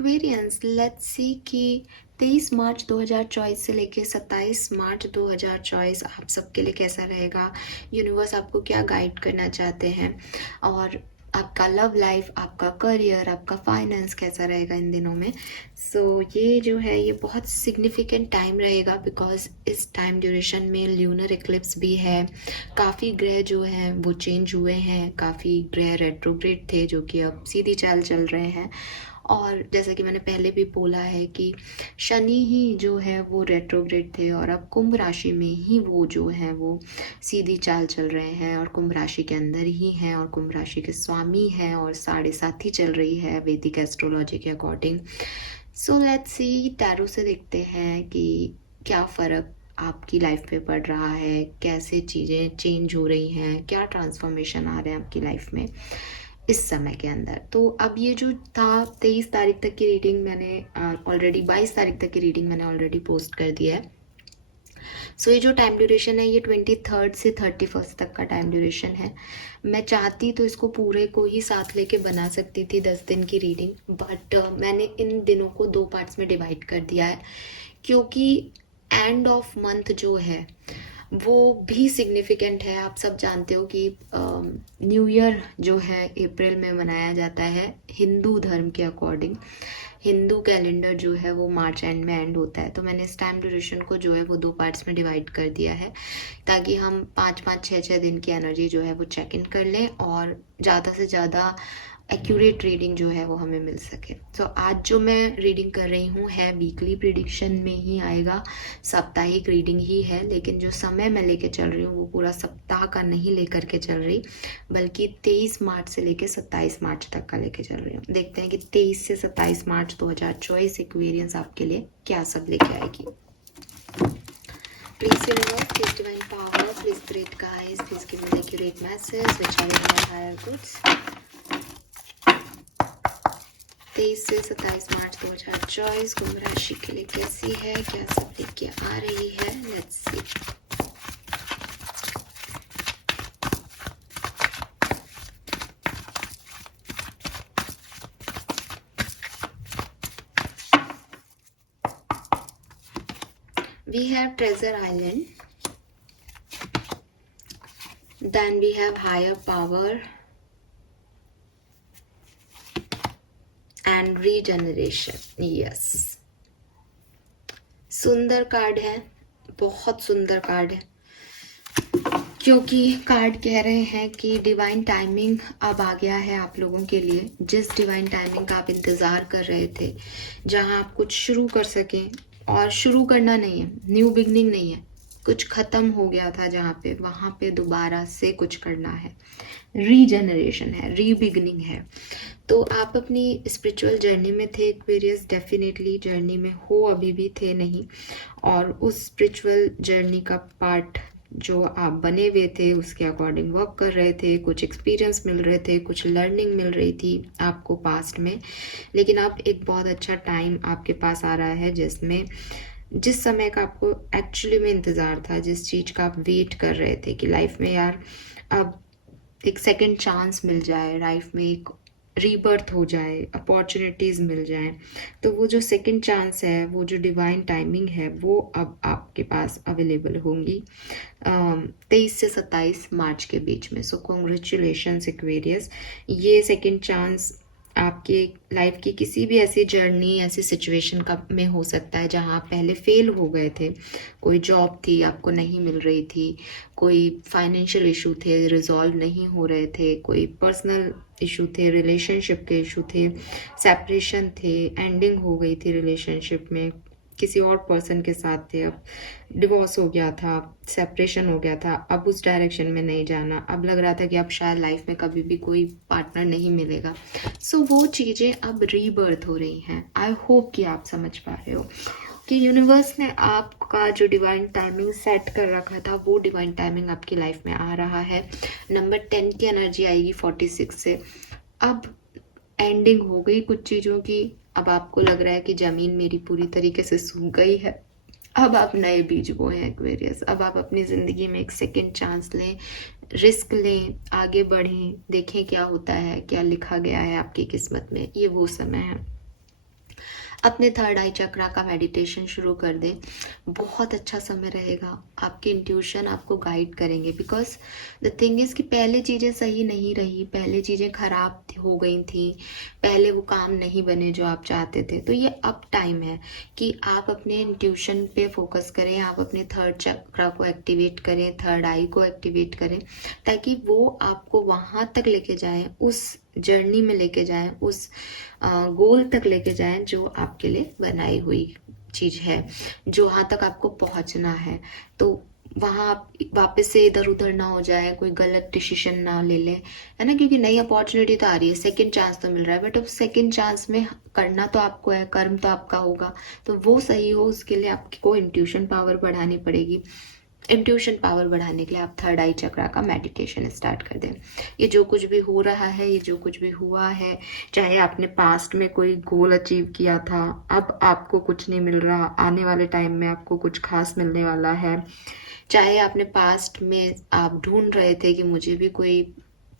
Aquarians let's see कि 23 मार्च 2024 से लेके 27 मार्च 2024 आप सबके लिए कैसा रहेगा। यूनिवर्स आपको क्या गाइड करना चाहते हैं और आपका लव लाइफ, आपका करियर, आपका फाइनेंस कैसा रहेगा इन दिनों में। ये जो है ये बहुत सिग्निफिकेंट टाइम रहेगा बिकॉज इस टाइम ड्यूरेशन में ल्यूनर इक्लिप्स भी है। काफ़ी ग्रह जो हैं वो चेंज हुए हैं, काफ़ी ग्रह रेट्रोग्रेड थे जो कि अब सीधी चाल चल रहे हैं। और जैसा कि मैंने पहले भी बोला है कि शनि ही जो है वो रेट्रोग्रेड थे और अब कुंभ राशि में ही वो जो है वो सीधी चाल चल रहे हैं और कुंभ राशि के अंदर ही हैं और कुंभ राशि के स्वामी हैं और 7.5 चल रही है वैदिक एस्ट्रोलॉजी के according. So let's see, tarot से देखते हैं कि क्या फ़र्क आपकी लाइफ पे पड़ रहा है, कैसे चीज़ें चेंज हो रही हैं, क्या ट्रांसफॉर्मेशन आ रहे हैं आपकी लाइफ में इस समय के अंदर। तो अब ये जो था 23 तारीख तक की रीडिंग मैंने ऑलरेडी 22 तारीख तक की रीडिंग मैंने ऑलरेडी पोस्ट कर दिया है। ये जो टाइम ड्यूरेशन है ये 23 से 31 तक का टाइम ड्यूरेशन है। मैं चाहती तो इसको पूरे को ही साथ लेके बना सकती थी 10 दिन की रीडिंग, बट मैंने इन दिनों को 2 पार्ट्स में डिवाइड कर दिया है क्योंकि एंड ऑफ मंथ जो है वो भी सिग्निफिकेंट है। आप सब जानते हो कि न्यू ईयर जो है अप्रैल में मनाया जाता है हिंदू धर्म के अकॉर्डिंग। हिंदू कैलेंडर जो है वो मार्च एंड में एंड होता है। तो मैंने इस टाइम ड्यूरेशन को जो है वो 2 पार्ट्स में डिवाइड कर दिया है ताकि हम 5-5, 6-6 दिन की एनर्जी जो है वो चेक इन कर लें और ज़्यादा से ज़्यादा एक्यूरेट रीडिंग जो है वो हमें मिल सके। आज जो मैं रीडिंग कर रही हूँ है वीकली प्रिडिक्शन में ही आएगा, साप्ताहिक रीडिंग ही है, लेकिन जो समय मैं लेके चल रही हूँ वो पूरा सप्ताह का नहीं लेकर के चल रही बल्कि 23 मार्च से लेके 27 मार्च तक का लेके चल रही हूँ। देखते हैं कि 23 से 27 मार्च 2024 एक्वेरियंस आपके लिए क्या सब लेके आएगी। Please universe, please divine power, please great guys, please give me the accurate message which are in my higher goods। 23 से 27 मार्च 2024 कुंभ राशि के लिए कैसी है, क्या सब लेके आ रही है, let's see. We have treasure island, then we have higher power and regeneration। yes, सुंदर कार्ड है, बहुत सुंदर कार्ड है क्योंकि कार्ड कह रहे हैं कि डिवाइन टाइमिंग अब आ गया है आप लोगों के लिए। जिस डिवाइन टाइमिंग का आप इंतज़ार कर रहे थे, जहां आप कुछ शुरू कर सकें, और शुरू करना नहीं है, न्यू बिगनिंग नहीं है, कुछ ख़त्म हो गया था जहाँ पे, वहाँ पे दोबारा से कुछ करना है, रीजनरेशन है, रीबिगनिंग है। तो आप अपनी स्पिरिचुअल जर्नी में थे एक्वेरियस, डेफिनेटली जर्नी में हो, अभी भी थे नहीं, और उस स्पिरिचुअल जर्नी का पार्ट जो आप बने हुए थे उसके अकॉर्डिंग वर्क कर रहे थे, कुछ एक्सपीरियंस मिल रहे थे, कुछ लर्निंग मिल रही थी आपको पास्ट में। लेकिन अब एक बहुत अच्छा टाइम आपके पास आ रहा है जिसमें जिस समय का आपको एक्चुअली में इंतज़ार था, जिस चीज़ का आप वेट कर रहे थे कि लाइफ में यार अब एक सेकंड चांस मिल जाए, लाइफ में एक रीबर्थ हो जाए, अपॉर्चुनिटीज़ मिल जाए, तो वो जो सेकंड चांस है, वो जो डिवाइन टाइमिंग है, वो अब आपके पास अवेलेबल होंगी 23 से 27 मार्च के बीच में। सो कॉन्ग्रेचुलेशंस एक्वेरियस। ये सेकंड चांस आपके लाइफ की किसी भी ऐसी जर्नी, ऐसी सिचुएशन का में हो सकता है जहां आप पहले फेल हो गए थे। कोई जॉब थी आपको नहीं मिल रही थी, कोई फाइनेंशियल इशू थे रिजॉल्व नहीं हो रहे थे, कोई पर्सनल इशू थे, रिलेशनशिप के इशू थे, सेपरेशन थे, एंडिंग हो गई थी रिलेशनशिप में, किसी और पर्सन के साथ थे, अब डिवोर्स हो गया था, सेपरेशन हो गया था, अब उस डायरेक्शन में नहीं जाना, अब लग रहा था कि अब शायद लाइफ में कभी भी कोई पार्टनर नहीं मिलेगा। वो चीज़ें अब रीबर्थ हो रही हैं। आई होप कि आप समझ पा रहे हो कि यूनिवर्स ने आपका जो डिवाइन टाइमिंग सेट कर रखा था वो डिवाइन टाइमिंग आपकी लाइफ में आ रहा है। नंबर 10 की एनर्जी आएगी 46 से। अब एंडिंग हो गई कुछ चीज़ों की, अब आपको लग रहा है कि ज़मीन मेरी पूरी तरीके से सूख गई है, अब आप नए बीज बोए हैं एक्वेरियस। अब आप अपनी ज़िंदगी में एक सेकंड चांस लें, रिस्क लें, आगे बढ़ें, देखें क्या होता है, क्या लिखा गया है आपकी किस्मत में। ये वो समय है अपने थर्ड आई चक्रा का मेडिटेशन शुरू कर दें। बहुत अच्छा समय रहेगा, आपके इंट्यूशन आपको गाइड करेंगे। बिकॉज द थिंग इज़ कि पहले चीज़ें सही नहीं रही, पहले चीज़ें खराब हो गई थी, पहले वो काम नहीं बने जो आप चाहते थे। तो ये अब टाइम है कि आप अपने इंट्यूशन पे फोकस करें, आप अपने थर्ड चक्रा को एक्टिवेट करें, थर्ड आई को एक्टिवेट करें, ताकि वो आपको वहाँ तक लेके जाए, उस जर्नी में लेके जाएं, उस गोल तक लेके जाएं जो आपके लिए बनाई हुई चीज है, जो वहाँ तक आपको पहुंचना है। तो वहाँ आप वापस से इधर उधर ना हो जाए, कोई गलत डिसीजन ना ले ले, है ना। क्योंकि नई अपॉर्चुनिटी तो आ रही है, सेकंड चांस तो मिल रहा है, बट उस सेकंड चांस में करना तो आपको है, कर्म तो आपका होगा। तो वो सही हो, उसके लिए आपको इंट्यूशन पावर बढ़ानी पड़ेगी। इंट्यूशन पावर बढ़ाने के लिए आप थर्ड आई चक्रा का मेडिटेशन स्टार्ट कर दें। ये जो कुछ भी हो रहा है, ये जो कुछ भी हुआ है, चाहे आपने पास्ट में कोई गोल अचीव किया था, अब आपको कुछ नहीं मिल रहा, आने वाले टाइम में आपको कुछ खास मिलने वाला है। चाहे आपने पास्ट में आप ढूंढ रहे थे कि मुझे भी कोई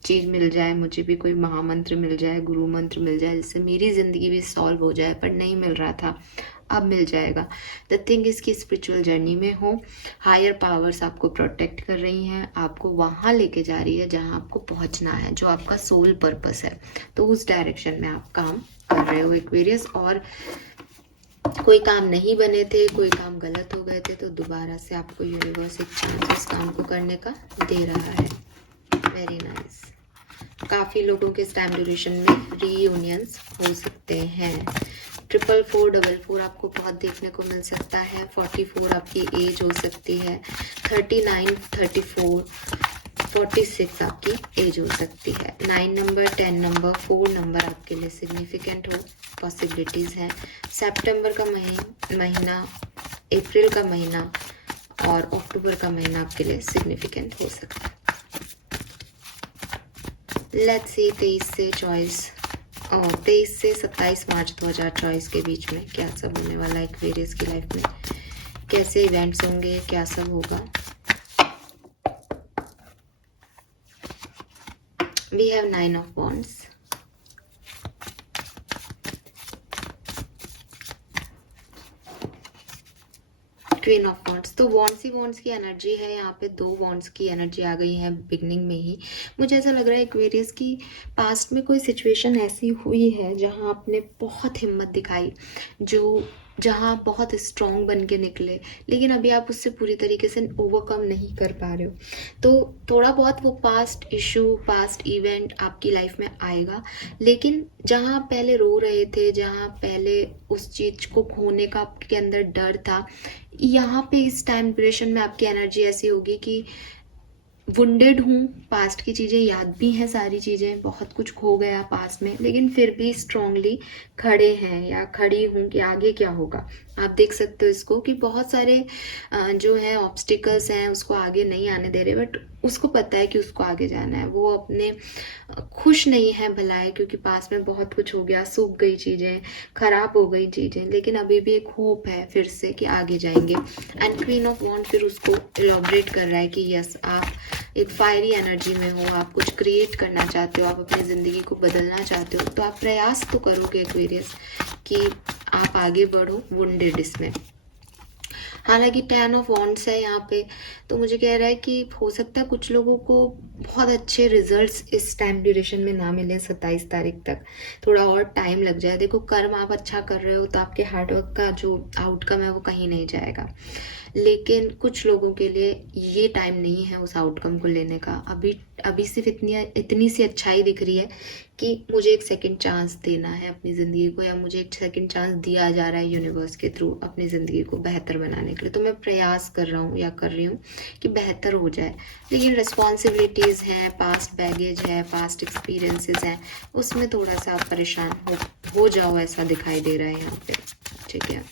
चीज़ मिल जाए, मुझे भी कोई महामंत्र मिल जाए, गुरु मंत्र मिल जाए, जिससे मेरी ज़िंदगी भी सॉल्व हो जाए, पर नहीं मिल रहा था, अब मिल जाएगा। द थिंग इसकी स्पिरिचुअल जर्नी में हो, हायर पावर्स आपको प्रोटेक्ट कर रही हैं, आपको वहाँ लेके जा रही है जहाँ आपको पहुँचना है, जो आपका सोल पर्पस है। तो उस डायरेक्शन में आप काम कर रहे हो एक्वेरियस। और कोई काम नहीं बने थे, कोई काम गलत हो गए थे, तो दोबारा से आपको यूनिवर्स एक चांस उस काम को करने का दे रहा है। Very nice. काफ़ी लोगों के इस टाइम ड्यूरेशन में रीयूनियंस हो सकते हैं। 44444 आपको बहुत देखने को मिल सकता है। 44 आपकी एज हो सकती है। 39, 34, 46 आपकी एज हो सकती है। 9 नंबर, 10 नंबर, 4 नंबर आपके लिए सिग्निफिकेंट हो, पॉसिबिलिटीज़ हैं। सितंबर का महीना, अप्रैल का महीना और अक्टूबर का महीना आपके लिए सिग्निफिकेंट हो सकता है। लेट्स सी 23 से 27 मार्च 2024 के बीच में क्या सब होने वाला है एक्वेरियस की लाइफ में, कैसे इवेंट्स होंगे, क्या सब होगा। We have 9 of wands, queen of wands. तो वॉन्ड्स ही वॉन्ड्स की एनर्जी है यहाँ पे। 2 वॉन्ड्स की एनर्जी आ गई है बिगनिंग में ही। मुझे ऐसा लग रहा है एक्वेरियस की पास्ट में कोई सिचुएशन ऐसी हुई है जहाँ आपने बहुत हिम्मत दिखाई, जहाँ आप बहुत स्ट्रॉन्ग बन के निकले, लेकिन अभी आप उससे पूरी तरीके से ओवरकम नहीं कर पा रहे हो। तो थोड़ा बहुत वो पास्ट इशू, पास्ट इवेंट आपकी लाइफ में आएगा, लेकिन जहाँ आप पहले रो रहे थे, जहाँ पहले उस चीज़ को खोने का आपके अंदर डर था, यहाँ पे इस टाइम ड्यूरेशन में आपकी एनर्जी ऐसी होगी कि वुंडेड हूँ, पास्ट की चीज़ें याद भी हैं, सारी चीज़ें, बहुत कुछ खो गया पास्ट में, लेकिन फिर भी स्ट्रांगली खड़े हैं या खड़ी हूँ कि आगे क्या होगा। आप देख सकते हो इसको कि बहुत सारे जो है ऑब्स्टिकल्स हैं उसको आगे नहीं आने दे रहे, बट उसको पता है कि उसको आगे जाना है। वो अपने खुश नहीं है भलाई, क्योंकि पास में बहुत कुछ हो गया, सूख गई चीज़ें, खराब हो गई चीज़ें, लेकिन अभी भी एक होप है फिर से कि आगे जाएंगे। एंड क्वीन ऑफ वॉन्ड फिर उसको इलॉबरेट कर रहा है कि यस, आप एक फायरी एनर्जी में हो, आप कुछ क्रिएट करना चाहते हो, आप अपनी ज़िंदगी को बदलना चाहते हो, तो आप प्रयास तो करोगे एक्वेरियस कि आप आगे बढ़ो वुंडेड इसमें। हालांकि 10 ऑफ वॉन्ड्स है यहाँ पे, तो मुझे कह रहा है कि हो सकता है कुछ लोगों को बहुत अच्छे रिजल्ट्स इस टाइम ड्यूरेशन में ना मिले 27 तारीख तक, थोड़ा और टाइम लग जाए। देखो, कर्म आप अच्छा कर रहे हो तो आपके हार्डवर्क का जो आउटकम है वो कहीं नहीं जाएगा, लेकिन कुछ लोगों के लिए ये टाइम नहीं है उस आउटकम को लेने का। अभी सिर्फ इतनी सी अच्छाई दिख रही है कि मुझे एक सेकंड चांस देना है अपनी ज़िंदगी को, या मुझे एक सेकंड चांस दिया जा रहा है यूनिवर्स के थ्रू अपनी ज़िंदगी को बेहतर बनाने के लिए। तो मैं प्रयास कर रहा हूँ या कर रही हूँ कि बेहतर हो जाए, लेकिन रिस्पॉन्सिबिलिटीज़ हैं, पास्ट बैगेज है, पास्ट एक्सपीरियंसेस हैं, उसमें थोड़ा सा आप परेशान हो जाओ, ऐसा दिखाई दे रहा है यहाँ पे। ठीक है,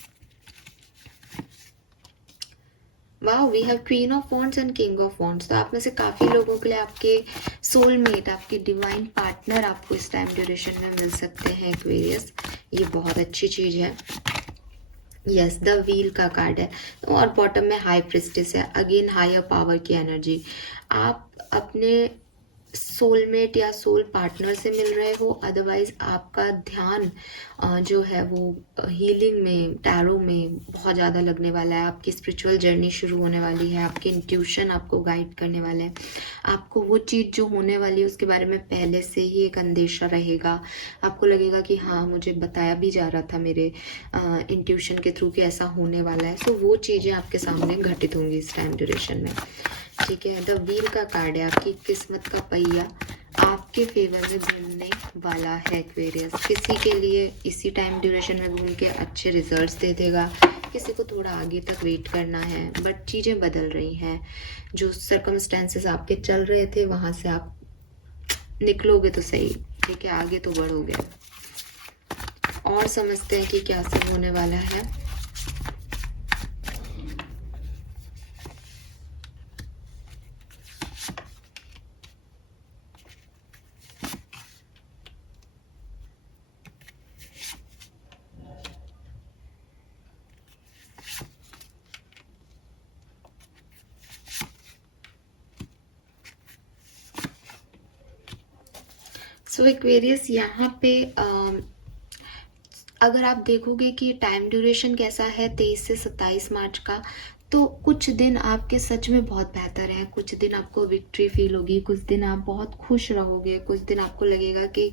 वाह, we have queen of wands and king of wands. तो आप में से काफ़ी लोगों के लिए आपके सोलमेट, आपके डिवाइन पार्टनर आपको इस टाइम ड्यूरेशन में मिल सकते हैं एक्वेरियस। ये बहुत अच्छी चीज़ है। यस, द व्हील का कार्ड है, और बॉटम में हाई प्रिस्टेस है, अगेन हायर पावर की एनर्जी। आप अपने सोलमेट या सोल पार्टनर से मिल रहे हो, अदरवाइज आपका ध्यान जो है वो हीलिंग में, टैरो में बहुत ज़्यादा लगने वाला है। आपकी स्पिरिचुअल जर्नी शुरू होने वाली है, आपके इंट्यूशन आपको गाइड करने वाले हैं। आपको वो चीज़ जो होने वाली है उसके बारे में पहले से ही एक अंदेशा रहेगा। आपको लगेगा कि हाँ, मुझे बताया भी जा रहा था मेरे इंट्यूशन के थ्रू कि ऐसा होने वाला है। सो वो चीज़ें आपके सामने घटित होंगी इस टाइम ड्यूरेशन में। ठीक है, द व्हील का कार्ड है, आपकी किस्मत का पहिया आपके फेवर में घूमने वाला है एक्वेरियस। किसी के लिए इसी टाइम ड्यूरेशन में घूम के अच्छे रिजल्ट्स दे देगा, किसी को थोड़ा आगे तक वेट करना है, बट चीज़ें बदल रही हैं। जो सर्कमस्टेंसेस आपके चल रहे थे वहाँ से आप निकलोगे तो सही। ठीक है, आगे तो बढ़ोगे। और समझते हैं कि क्या सब होने वाला है। सो एक्वेरियस, यहाँ पे अगर आप देखोगे कि टाइम ड्यूरेशन कैसा है 23 से 27 मार्च का, तो कुछ दिन आपके सच में बहुत बेहतर हैं। कुछ दिन आपको विक्ट्री फील होगी, कुछ दिन आप बहुत खुश रहोगे, कुछ दिन आपको लगेगा कि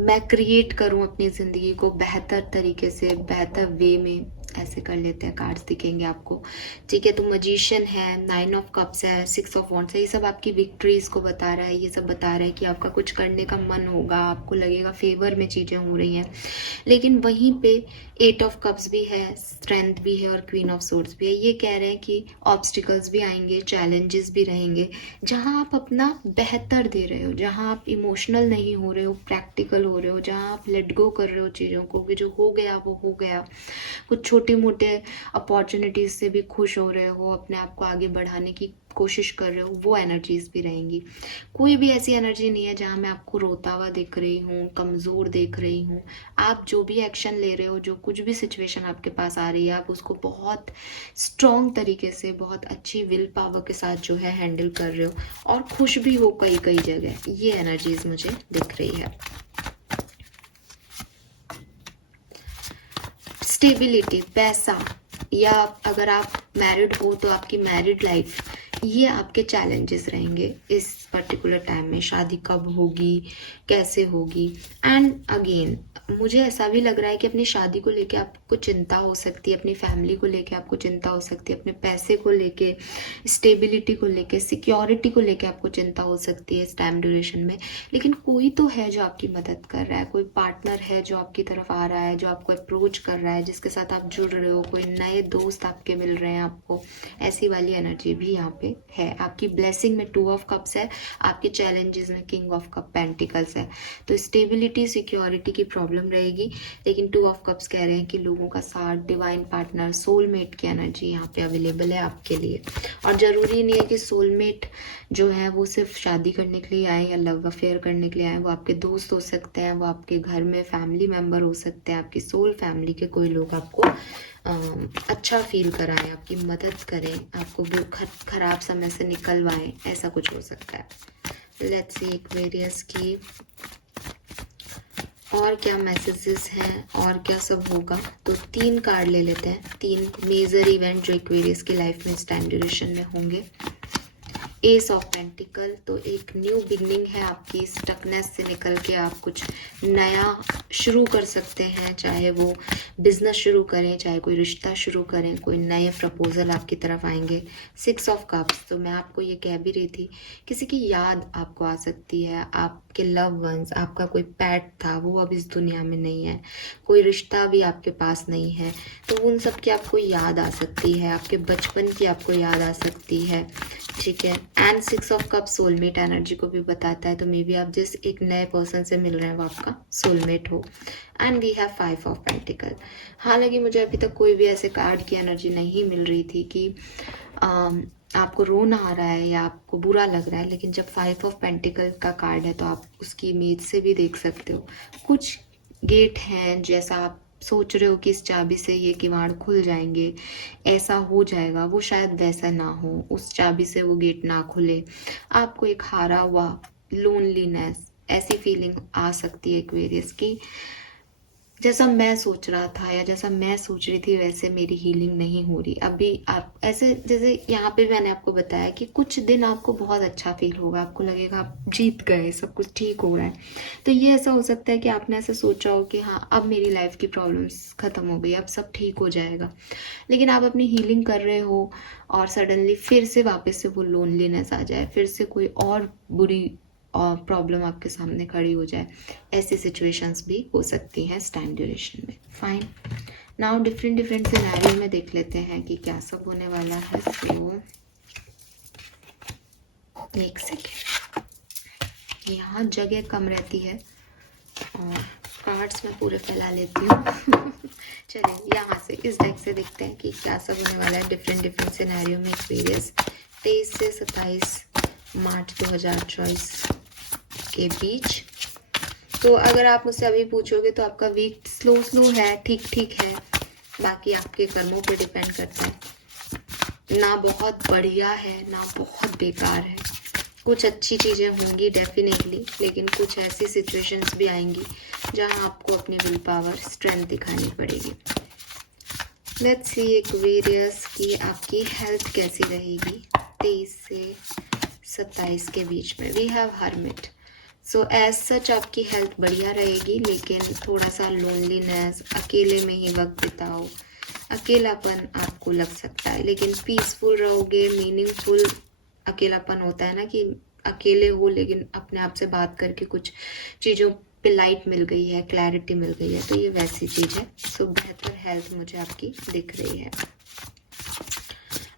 मैं क्रिएट करूं अपनी ज़िंदगी को बेहतर तरीके से, बेहतर वे में। ऐसे कर लेते हैं, कार्ड्स दिखेंगे आपको। ठीक है, तो मजिशियन है, 9 ऑफ कप्स है, 6 ऑफ वॉन्ड्स है। ये सब आपकी विक्ट्रीज को बता रहा है। ये सब बता रहा है कि आपका कुछ करने का मन होगा, आपको लगेगा फेवर में चीज़ें हो रही हैं। लेकिन वहीं पे 8 ऑफ कप्स भी है, स्ट्रेंथ भी है और क्वीन ऑफ सोर्ड्स भी है। ये कह रहे हैं कि ऑब्स्टिकल्स भी आएंगे, चैलेंजेस भी रहेंगे। जहाँ आप अपना बेहतर दे रहे हो, जहाँ आप इमोशनल नहीं हो रहे हो, प्रैक्टिकल हो रहे हो, जहाँ आप लेट गो कर रहे हो चीज़ों को कि जो हो गया वो हो गया। कुछ छोटे मोटे अपॉर्चुनिटीज से भी खुश हो रहे हो, अपने आप को आगे बढ़ाने की कोशिश कर रहे हो, वो एनर्जीज भी रहेंगी। कोई भी ऐसी एनर्जी नहीं है जहाँ मैं आपको रोता हुआ देख रही हूँ, कमज़ोर देख रही हूँ। आप जो भी एक्शन ले रहे हो, जो कुछ भी सिचुएशन आपके पास आ रही है, आप उसको बहुत स्ट्रॉन्ग तरीके से, बहुत अच्छी विल पावर के साथ जो है हैंडल कर रहे हो, और खुश भी हो कई कई जगह। ये एनर्जीज मुझे दिख रही है। स्टेबिलिटी, पैसा, या अगर आप मैरिड हो तो आपकी मैरिड लाइफ, ये आपके चैलेंजेस रहेंगे इस पर्टिकुलर टाइम में। शादी कब होगी, कैसे होगी। एंड अगेन मुझे ऐसा भी लग रहा है कि अपनी शादी को लेके आपको चिंता हो सकती है, अपनी फैमिली को लेके आपको चिंता हो सकती है, अपने पैसे को लेके, स्टेबिलिटी को लेके, सिक्योरिटी को लेके आपको चिंता हो सकती है इस टाइम ड्यूरेशन में। लेकिन कोई तो है जो आपकी मदद कर रहा है, कोई पार्टनर है जो आपकी तरफ आ रहा है, जो आपको अप्रोच कर रहा है, जिसके साथ आप जुड़ रहे हो, कोई नए दोस्त आपके मिल रहे हैं आपको। ऐसी वाली एनर्जी भी यहाँ पे है। आपकी ब्लेसिंग में 2 ऑफ कप्स है, आपके चैलेंजेस में किंग ऑफ कप पेंटिकल्स है। तो स्टेबिलिटी, सिक्योरिटी की प्रॉब्लम रहेगी, लेकिन 2 ऑफ कप्स कह रहे हैं कि लोगों का साथ, डिवाइन पार्टनर, सोलमेट की एनर्जी यहाँ पे अवेलेबल है आपके लिए। और ज़रूरी नहीं है कि सोलमेट जो है वो सिर्फ शादी करने के लिए आए या लव अफेयर करने के लिए आए। वो आपके दोस्त हो सकते हैं, वो आपके घर में फैमिली मेम्बर हो सकते हैं, आपकी सोल फैमिली के कोई लोग आपको अच्छा फील कराएं, आपकी मदद करें, आपको खराब समय से निकलवाएं। ऐसा कुछ हो सकता है। लेट्स सी एक्वेरियस की और क्या मैसेजेस हैं और क्या सब होगा। तो 3 कार्ड ले लेते हैं, 3 मेजर इवेंट जो एक्वेरियस की लाइफ में इस टाइम ड्यूरेशन में होंगे। एस ऑफ पेंटिकल, तो एक न्यू बिगनिंग है आपकी। स्टकनेस से निकल के आप कुछ नया शुरू कर सकते हैं, चाहे वो बिजनेस शुरू करें, चाहे कोई रिश्ता शुरू करें, कोई नए प्रपोजल आपकी तरफ आएंगे। 6 ऑफ कप्स, तो मैं आपको ये कह भी रही थी, किसी की याद आपको आ सकती है, आपके लव वंस, आपका कोई पेट था वो अब इस दुनिया में नहीं है, कोई रिश्ता भी आपके पास नहीं है, तो उन सब की आपको याद आ सकती है, आपके बचपन की आपको याद आ सकती है। ठीक है, and 6 of cup soulmate energy को भी बताता है। तो मे बी आप जिस एक नए पर्सन से मिल रहे हैं वो आपका सोलमेट हो। And we have 5 of pentacle. हालांकि मुझे अभी तक कोई भी ऐसे कार्ड की एनर्जी नहीं मिल रही थी कि आपको रोना आ रहा है या आपको बुरा लग रहा है, लेकिन जब 5 ऑफ पेंटिकल का कार्ड है तो आप उसकी इमेज से भी देख सकते हो। कुछ गेट हैं, जैसा आप सोच रहे हो कि इस चाबी से ये किवाड़ खुल जाएंगे, ऐसा हो जाएगा, वो शायद वैसा ना हो, उस चाबी से वो गेट ना खुले। आपको एक हारा हुआ, लोनलीनेस, ऐसी फीलिंग आ सकती है एक्वेरियस की। जैसा मैं सोच रहा था या जैसा मैं सोच रही थी वैसे मेरी हीलिंग नहीं हो रही अभी। आप ऐसे, जैसे यहाँ पे मैंने आपको बताया कि कुछ दिन आपको बहुत अच्छा फील होगा, आपको लगेगा आप जीत गए, सब कुछ ठीक हो रहा है। तो ये ऐसा हो सकता है कि आपने ऐसा सोचा हो कि हाँ अब मेरी लाइफ की प्रॉब्लम्स खत्म हो गई, अब सब ठीक हो जाएगा, लेकिन आप अपनी हीलिंग कर रहे हो और सडनली फिर से वापस से वो लोनलीनेस आ जाए, फिर से कोई और बुरी और प्रॉब्लम आपके सामने खड़ी हो जाए। ऐसी सिचुएशंस भी हो सकती हैं इस टाइम ड्यूरेशन में। फाइन, नाउ डिफरेंट सिनेरियो में देख लेते हैं कि क्या सब होने वाला है। सो एक सेकेंड, यहाँ जगह कम रहती है और कार्ड्स में पूरे फैला लेती हूँ। चलिए यहाँ से इस डेक से देखते हैं कि क्या सब होने वाला है डिफरेंट सिनेरियो में एक्सपीरियंस 23 से 27 मार्च 2024 के बीच। तो अगर आप मुझसे अभी पूछोगे तो आपका वीक स्लो है, ठीक है, बाकी आपके कर्मों पे डिपेंड करता है। ना बहुत बढ़िया है ना बहुत बेकार है, कुछ अच्छी चीज़ें होंगी डेफिनेटली, लेकिन कुछ ऐसी सिचुएशंस भी आएंगी जहां आपको अपनी विल पावर, स्ट्रेंथ दिखानी पड़ेगी। लेट्स सी एक्वेरियस की आपकी हेल्थ कैसी रहेगी 23 से 27 के बीच में। We have hermit, so as such आपकी हेल्थ बढ़िया रहेगी, लेकिन थोड़ा सा लोनलीनेस, अकेले में ही वक्त बिताओ, अकेलापन आपको लग सकता है, लेकिन पीसफुल रहोगे। मीनिंगफुल अकेलापन होता है ना कि अकेले हो लेकिन अपने आप से बात करके कुछ चीज़ों पे लाइट मिल गई है, क्लैरिटी मिल गई है, तो ये वैसी चीज़ है। सो बेहतर हेल्थ मुझे आपकी दिख रही है।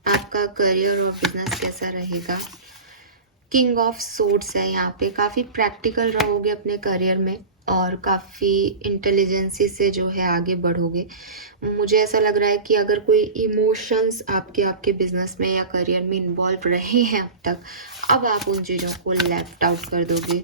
आपका करियर और बिजनेस कैसा रहेगा? किंग ऑफ सोर्ड्स है यहाँ पे, काफ़ी प्रैक्टिकल रहोगे अपने करियर में और काफ़ी इंटेलिजेंसी से जो है आगे बढ़ोगे। मुझे ऐसा लग रहा है कि अगर कोई इमोशंस आपके बिजनेस में या करियर में इन्वॉल्व रहे हैं अब तक, अब आप उन चीज़ों को लेफ्ट आउट कर दोगे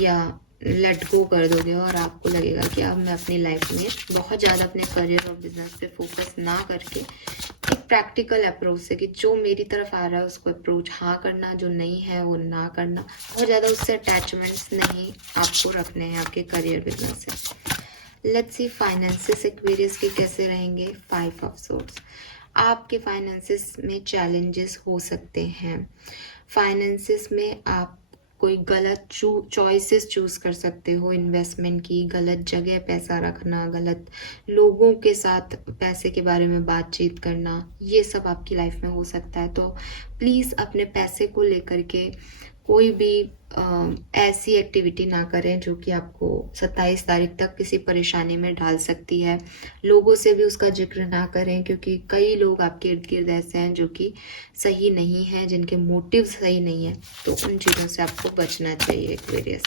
या लेट गो कर दोगे और आपको लगेगा कि अब मैं अपनी लाइफ में बहुत ज़्यादा अपने करियर और बिजनेस पे फोकस ना करके एक प्रैक्टिकल अप्रोच से, कि जो मेरी तरफ आ रहा है उसको अप्रोच हाँ करना, जो नहीं है वो ना करना, बहुत ज़्यादा उससे अटैचमेंट्स नहीं आपको रखने हैं आपके करियर बिजनेस से। लेट्स सी फाइनेंसेस एक्वेरियस के कैसे रहेंगे। 5 ऑफ सोर्ड्स, आपके फाइनेंसेस में चैलेंजेस हो सकते हैं। फाइनेंसेस में आप कोई गलत चॉइसेस चूज कर सकते हो, इन्वेस्टमेंट की, गलत जगह पैसा रखना, गलत लोगों के साथ पैसे के बारे में बातचीत करना, ये सब आपकी लाइफ में हो सकता है। तो प्लीज़ अपने पैसे को लेकर के कोई भी ऐसी एक्टिविटी ना करें जो कि आपको 27 तारीख तक किसी परेशानी में डाल सकती है। लोगों से भी उसका जिक्र ना करें, क्योंकि कई लोग आपके इर्द गिर्द ऐसे हैं जो कि सही नहीं है, जिनके मोटिव सही नहीं है, तो उन चीज़ों से आपको बचना चाहिए एक्वेरियस।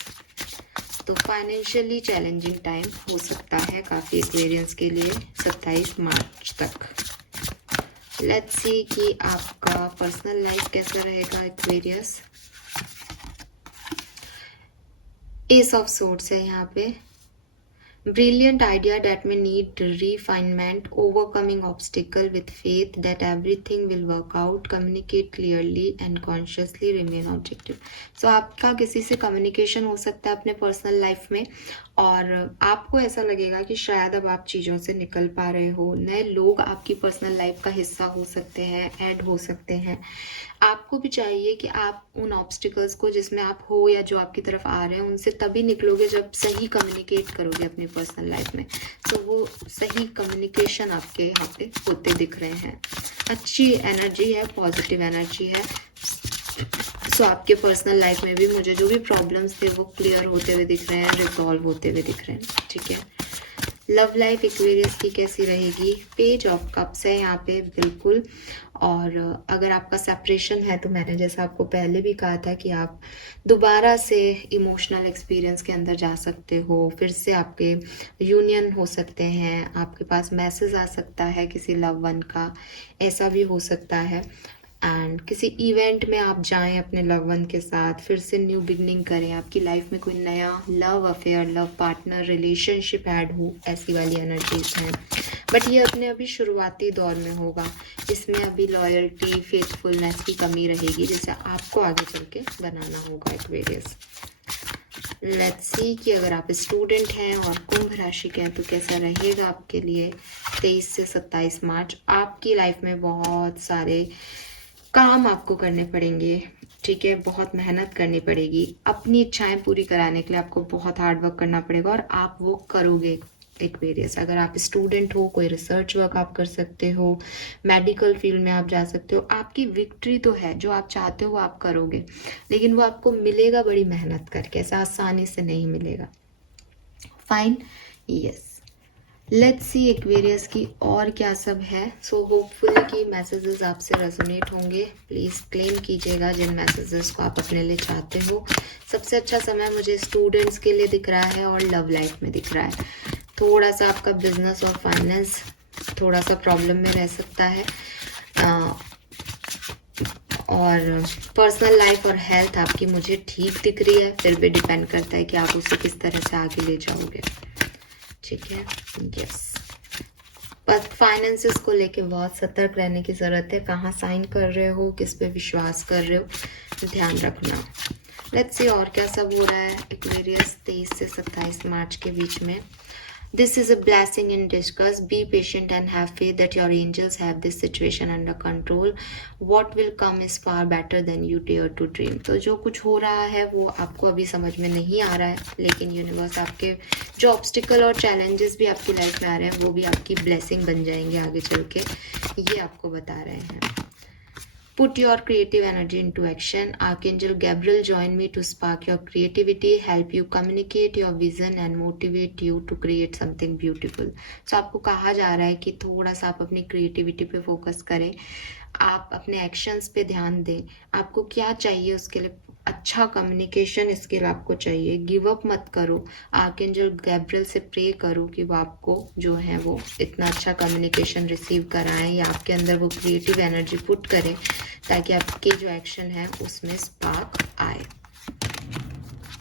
तो फाइनेंशियली चैलेंजिंग टाइम हो सकता है काफ़ी एक्वेरियंस के लिए 27 मार्च तक। लेट्स सी कि आपका पर्सनल लाइफ कैसा रहेगा एक्वेरियस। एस ऑफ सोर्ड्स है यहाँ पे, brilliant idea that may need refinement, overcoming obstacle with faith that everything will work out, communicate clearly and consciously remain objective। So आपका किसी से कम्युनिकेशन हो सकता है अपने पर्सनल लाइफ में और आपको ऐसा लगेगा कि शायद अब आप चीज़ों से निकल पा रहे हो। नए लोग आपकी पर्सनल लाइफ का हिस्सा हो सकते हैं, ऐड हो सकते हैं। आपको भी चाहिए कि आप उन ऑब्स्टिकल्स को जिसमें आप हो या जो आपकी तरफ आ रहे हैं उनसे तभी निकलोगे जब सही कम्युनिकेट करोगे अपनी पर्सनल लाइफ में। तो वो सही कम्युनिकेशन आपके यहाँ पे होते दिख रहे हैं। अच्छी एनर्जी है, पॉजिटिव एनर्जी है। सो आपके पर्सनल लाइफ में भी मुझे जो भी प्रॉब्लम्स थे वो क्लियर होते हुए दिख रहे हैं, रिजॉल्व होते हुए दिख रहे हैं। ठीक है, लव लाइफ एक्वेरियस की कैसी रहेगी। पेज ऑफ कप्स है यहाँ पे बिल्कुल। और अगर आपका सेपरेशन है तो मैंने जैसा आपको पहले भी कहा था कि आप दोबारा से इमोशनल एक्सपीरियंस के अंदर जा सकते हो, फिर से आपके यूनियन हो सकते हैं, आपके पास मैसेज आ सकता है किसी लव वन का, ऐसा भी हो सकता है। एंड किसी इवेंट में आप जाएं अपने लव वन के साथ, फिर से न्यू बिगनिंग करें, आपकी लाइफ में कोई नया love affair, love partner, relationship add हो, ऐसी वाली एनर्जीज हैं। बट ये अपने अभी शुरुआती दौर में होगा, इसमें अभी लॉयल्टी, फेथफुलनेस की कमी रहेगी, जिसे आपको आगे चल के बनाना होगा एक्वेरियस। लेट्स सी कि अगर आप स्टूडेंट हैं और कुंभ राशि के हैं तो कैसा रहेगा आपके लिए 23 से 27 मार्च। आपकी लाइफ में बहुत सारे काम आपको करने पड़ेंगे, ठीक है, बहुत मेहनत करनी पड़ेगी, अपनी इच्छाएं पूरी कराने के लिए आपको बहुत हार्ड वर्क करना पड़ेगा और आप वो करोगे एक्वेरियस। अगर आप स्टूडेंट हो, कोई रिसर्च वर्क आप कर सकते हो, मेडिकल फील्ड में आप जा सकते हो, आपकी विक्ट्री तो है, जो आप चाहते हो वो आप करोगे, लेकिन वो आपको मिलेगा बड़ी मेहनत करके, ऐसा आसानी से नहीं मिलेगा। Fine, yes. Let's see Aquarius की और क्या सब है। सो होपफुली कि मैसेजेस आपसे रेजोनेट होंगे। प्लीज़ क्लेम कीजिएगा जिन मैसेजेस को आप अपने लिए चाहते हो। सबसे अच्छा समय मुझे स्टूडेंट्स के लिए दिख रहा है और लव लाइफ में दिख रहा है। थोड़ा सा आपका बिजनेस और फाइनेंस थोड़ा सा प्रॉब्लम में रह सकता है, और पर्सनल लाइफ और हेल्थ आपकी मुझे ठीक दिख रही है, फिर भी डिपेंड करता है कि आप उसे किस तरह से आगे ले जाओगे, ठीक है, यस। बस फाइनेंसेस को लेके बहुत सतर्क रहने की ज़रूरत है, कहाँ साइन कर रहे हो, किस पे विश्वास कर रहे हो, ध्यान रखना। लेट्स सी और क्या सब हो रहा है एक्वेरियस 23 से 27 मार्च के बीच में। This is a blessing in disguise. Be patient and have faith that your angels have this situation under control. What will come is far better than you dare to dream. तो जो कुछ हो रहा है वो आपको अभी समझ में नहीं आ रहा है, लेकिन यूनिवर्स आपके जो ऑब्स्टिकल और चैलेंजेस भी आपकी लाइफ में आ रहे हैं वो भी आपकी ब्लेसिंग बन जाएंगे आगे चल के, ये आपको बता रहे हैं। Put your creative energy into action. Archangel Gabriel join me to spark your creativity, help you communicate your vision and motivate you to create something beautiful. So आपको कहा जा रहा है कि थोड़ा सा आप अपनी क्रिएटिविटी पे फोकस करें, आप अपने एक्शंस पे ध्यान दें, आपको क्या चाहिए उसके लिए अच्छा कम्युनिकेशन स्किल आपको चाहिए, गिव अप मत करो, आर्कएंजल गैब्रियल से प्रे करो कि वो आपको जो है वो इतना अच्छा कम्युनिकेशन रिसीव कराएं या आपके अंदर वो क्रिएटिव एनर्जी पुट करें ताकि आपके जो एक्शन है उसमें स्पार्क आए।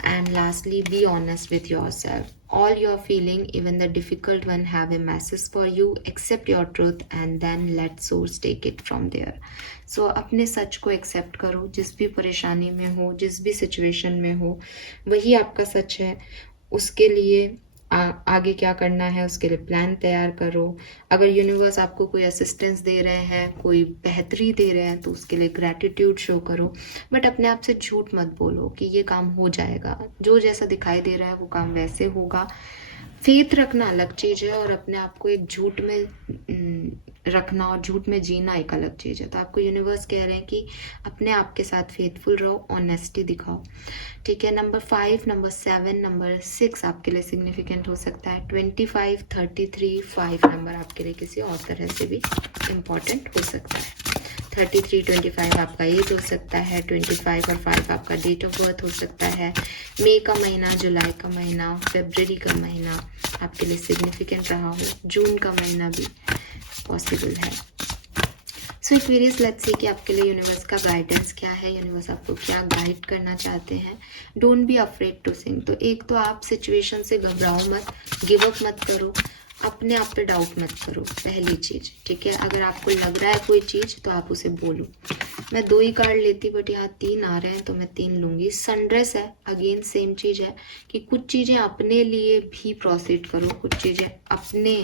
And lastly, be honest with yourself. All your feeling, even the difficult one, have a message for you. Accept your truth and then let source take it from there. So अपने सच को accept करो, जिस भी परेशानी में हो, जिस भी सिचुएशन में हो, वही आपका सच है। उसके लिए आगे क्या करना है उसके लिए प्लान तैयार करो। अगर यूनिवर्स आपको कोई असिस्टेंस दे रहे हैं, कोई बेहतरी दे रहे हैं, तो उसके लिए ग्रैटिट्यूड शो करो, बट अपने आप से झूठ मत बोलो कि ये काम हो जाएगा। जो जैसा दिखाई दे रहा है वो काम वैसे होगा। फेथ रखना अलग चीज़ है और अपने आप को एक झूठ में रखना और झूठ में जीना एक अलग चीज़ है। तो आपको यूनिवर्स कह रहे हैं कि अपने आप के साथ फेथफुल रहो, ऑनेस्टी दिखाओ, ठीक है। नंबर 5, नंबर 7, नंबर 6 आपके लिए सिग्निफिकेंट हो सकता है। 25, 33, 5 नंबर आपके लिए किसी और तरह से भी इम्पॉर्टेंट हो सकता है। 33, 25 आपका एज हो सकता है, 25 और 5 आपका डेट ऑफ बर्थ हो सकता है। मई का महीना, जुलाई का महीना, फरवरी का महीना आपके लिए सिग्निफिकेंट रहा हो, जून का महीना भी पॉसिबल है। सो एक्वेरियस, लेट्स सी कि आपके लिए यूनिवर्स का गाइडेंस क्या है, यूनिवर्स आपको क्या गाइड करना चाहते हैं। Don't be afraid to sing. तो एक तो आप सिचुएशन से घबराओ मत, गिव अप मत करो, अपने आप पे डाउट मत करो, पहली चीज़, ठीक है। अगर आपको लग रहा है कोई चीज़ तो आप उसे बोलो। मैं 2 ही कार्ड लेती बट यहाँ 3 आ रहे हैं तो मैं 3 लूँगी। सनराइज है, अगेन सेम चीज़ है कि कुछ चीज़ें अपने लिए भी प्रोसीड करो, कुछ चीज़ें अपने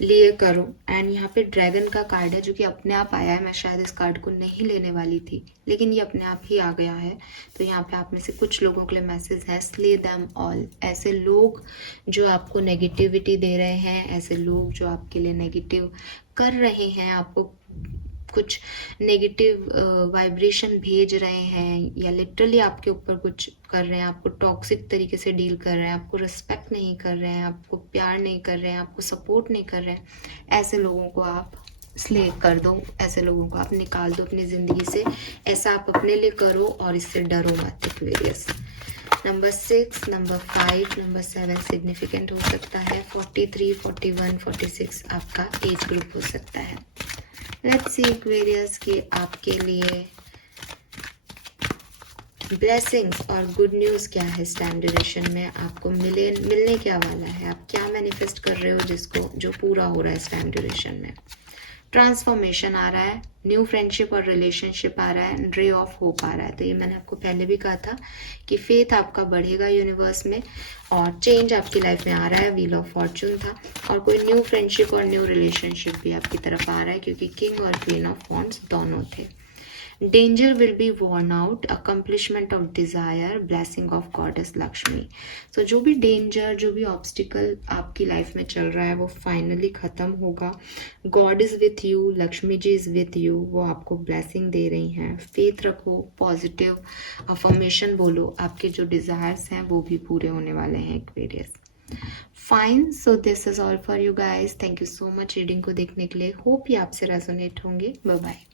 लिए करो। एंड यहाँ पे ड्रैगन का कार्ड है जो कि अपने आप आया है। मैं शायद इस कार्ड को नहीं लेने वाली थी लेकिन ये अपने आप ही आ गया है। तो यहाँ पे आप में से कुछ लोगों के लिए मैसेज है, स्ले देम ऑल। ऐसे लोग जो आपको नेगेटिविटी दे रहे हैं, ऐसे लोग जो आपके लिए नेगेटिव कर रहे हैं, आपको कुछ नेगेटिव वाइब्रेशन भेज रहे हैं या लिटरली आपके ऊपर कुछ कर रहे हैं, आपको टॉक्सिक तरीके से डील कर रहे हैं, आपको रिस्पेक्ट नहीं कर रहे हैं, आपको प्यार नहीं कर रहे हैं, आपको सपोर्ट नहीं कर रहे हैं, ऐसे लोगों को आप स्ले कर दो, ऐसे लोगों को आप निकाल दो अपनी ज़िंदगी से। ऐसा आप अपने लिए करो और इससे डरो मत। Aquarius, number 6, number 5, number 7 significant हो सकता है। 43, 41, 46 आपका एज ग्रुप हो सकता है। लेट्स सी एक्वेरियस की आपके लिए ब्लेसिंग्स और गुड न्यूज़ क्या है इस टाइम ड्यूरेशन में आपको मिलने क्या वाला है, आप क्या मैनिफेस्ट कर रहे हो जिसको जो पूरा हो रहा है इस टाइम ड्यूरेशन में। ट्रांसफॉर्मेशन आ रहा है, न्यू फ्रेंडशिप और रिलेशनशिप आ रहा है, रे ऑफ होप आ रहा है। तो ये मैंने आपको पहले भी कहा था कि फेथ आपका बढ़ेगा यूनिवर्स में और चेंज आपकी लाइफ में आ रहा है। व्हील ऑफ फॉर्चून था और कोई न्यू फ्रेंडशिप और न्यू रिलेशनशिप भी आपकी तरफ आ रहा है क्योंकि किंग और क्वीन ऑफ वॉन्ड्स दोनों थे। Danger will be worn out, accomplishment of desire, blessing of goddess Lakshmi. So जो भी डेंजर, जो भी ऑब्स्टिकल आपकी लाइफ में चल रहा है वो फाइनली ख़त्म होगा। God is with you, Lakshmi ji is with you, वो आपको ब्लेसिंग दे रही हैं। फेथ रखो, पॉजिटिव अफर्मेशन बोलो, आपके जो डिज़ायर्स हैं वो भी पूरे होने वाले हैं Aquarius. Fine, so this is all for you guys. Thank you so much reading को देखने के लिए। होप ये आपसे रेजोनेट होंगे। Bye bye.